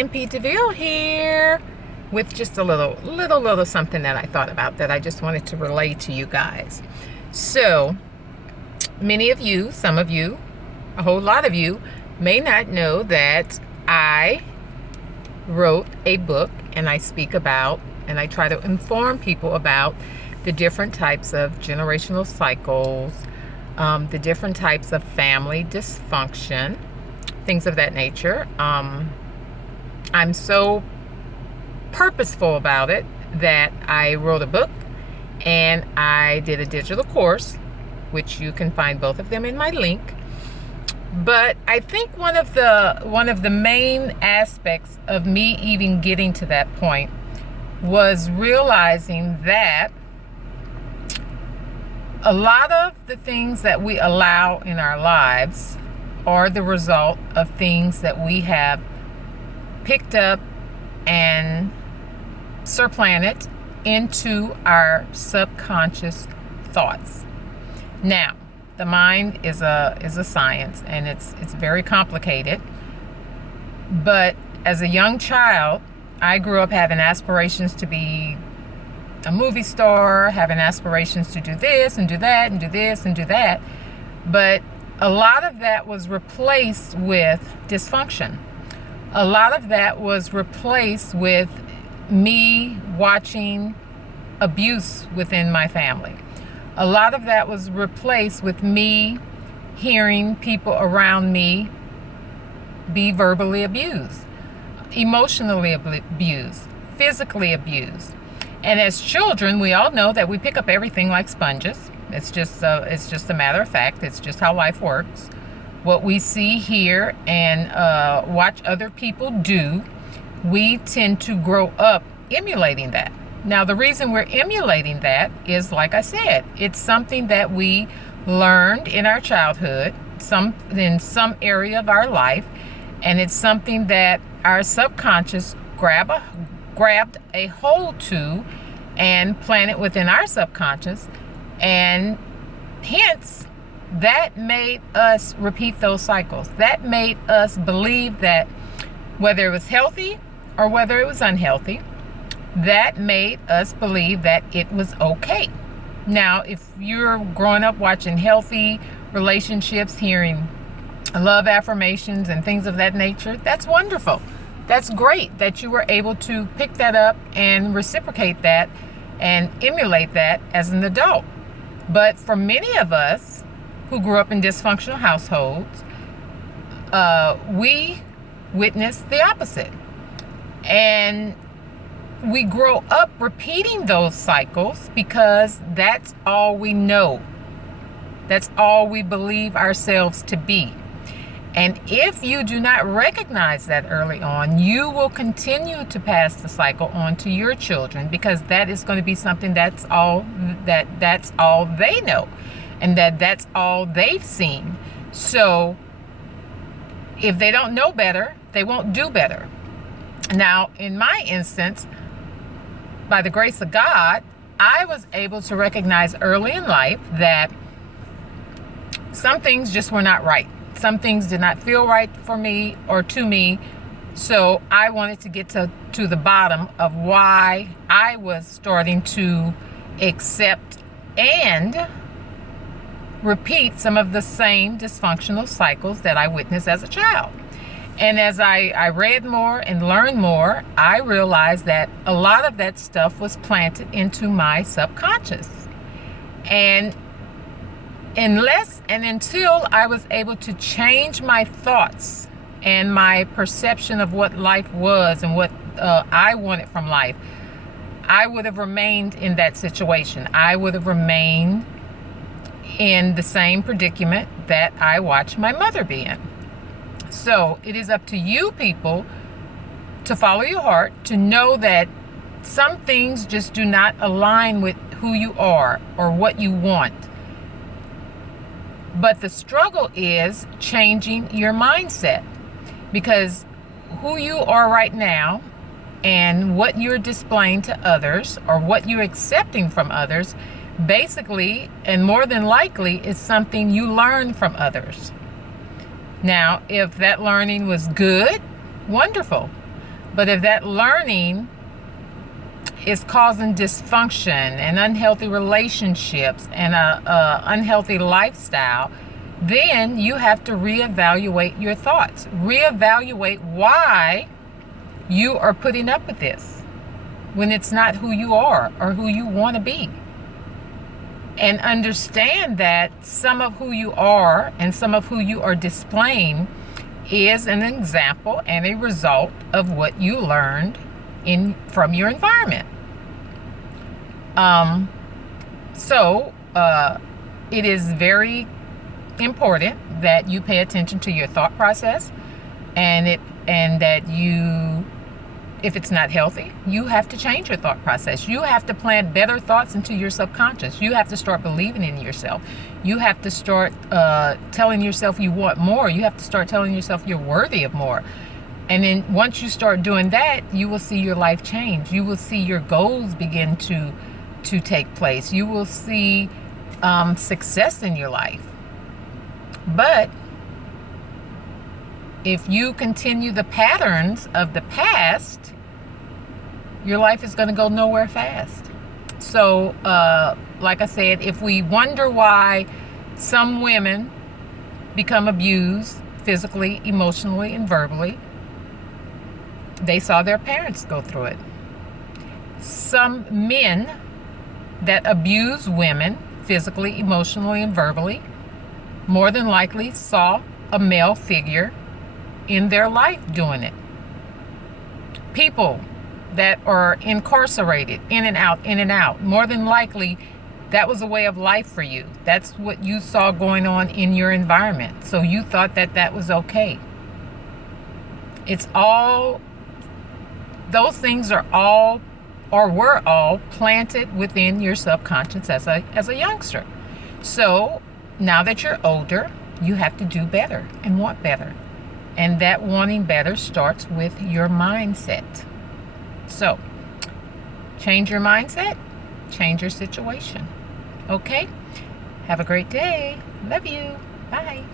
MP DeVille here with just a little something that I thought about that I just wanted to relay to you guys. So, many of you, some of you, a whole lot of you may not know that I wrote a book and I speak about and I try to inform people about the different types of generational cycles, the different types of family dysfunction, things of that nature. I'm so purposeful about it that I wrote a book and I did a digital course, which you can find both of them in my link. But I think one of the main aspects of me even getting to that point was realizing that a lot of the things that we allow in our lives are the result of things that we have picked up and supplanted into our subconscious thoughts. Now, the mind is a science, and it's very complicated. But as a young child, I grew up having aspirations to be a movie star, having aspirations to do this and do that and do this and do that. But a lot of that was replaced with dysfunction. A lot of that was replaced with me watching abuse within my family. A lot of that was replaced with me hearing people around me be verbally abused, emotionally abused, physically abused. And as children, we all know that we pick up everything like sponges. It's just a matter of fact. It's just how life works. What we see, hear, and watch other people do, we tend to grow up emulating that. Now, the reason we're emulating that is, like I said, it's something that we learned in our childhood, in some area of our life, and it's something that our subconscious grabbed a hold to and planted within our subconscious, and hence that made us repeat those cycles. That made us believe that whether it was healthy or whether it was unhealthy, that made us believe that it was okay. Now, if you're growing up watching healthy relationships, hearing love affirmations and things of that nature, that's wonderful. That's great that you were able to pick that up and reciprocate that and emulate that as an adult. But for many of us who grew up in dysfunctional households, we witnessed the opposite. And we grow up repeating those cycles because that's all we know. That's all we believe ourselves to be. And if you do not recognize that early on, you will continue to pass the cycle on to your children, because that is going to be something that's all they know, and that's all they've seen. So if they don't know better, they won't do better. Now, in my instance, by the grace of God, I was able to recognize early in life that some things just were not right. Some things did not feel right for me or to me. So I wanted to get to the bottom of why I was starting to accept and repeat some of the same dysfunctional cycles that I witnessed as a child. And as I read more and learned more, I realized that a lot of that stuff was planted into my subconscious. And unless and until I was able to change my thoughts and my perception of what life was and what I wanted from life, I would have remained in that situation. I would have remained in the same predicament that I watched my mother be in. So it is up to you people to follow your heart, to know that some things just do not align with who you are or what you want. But the struggle is changing your mindset, because who you are right now and what you're displaying to others or what you're accepting from others basically and more than likely is something you learn from others. Now, if that learning was good, wonderful. But if that learning is causing dysfunction and unhealthy relationships and a unhealthy lifestyle, then you have to reevaluate your thoughts. Reevaluate why you are putting up with this when it's not who you are or who you want to be. And understand that some of who you are and some of who you are displaying is an example and a result of what you learned from your environment. So it is very important that you pay attention to your thought process, and that you, if it's not healthy, you have to change your thought process. You have to plant better thoughts into your subconscious. You have to start believing in yourself. You have to start telling yourself you want more. You have to start telling yourself you're worthy of more. And then once you start doing that, you will see your life change. You will see your goals begin to take place. You will see success in your life. But if you continue the patterns of the past, your life is going to go nowhere fast. So, like I said, if we wonder why some women become abused physically, emotionally, and verbally, they saw their parents go through it. Some men that abuse women physically, emotionally, and verbally more than likely saw a male figure in their life doing it. People that are incarcerated, in and out, more than likely that was a way of life for you. That's what you saw going on in your environment. So you thought that that was okay. It's all, those things are all, or were all planted within your subconscious as a youngster. So now that you're older, you have to do better and want better. And that wanting better starts with your mindset. So, change your mindset, change your situation. Okay? Have a great day. Love you. Bye.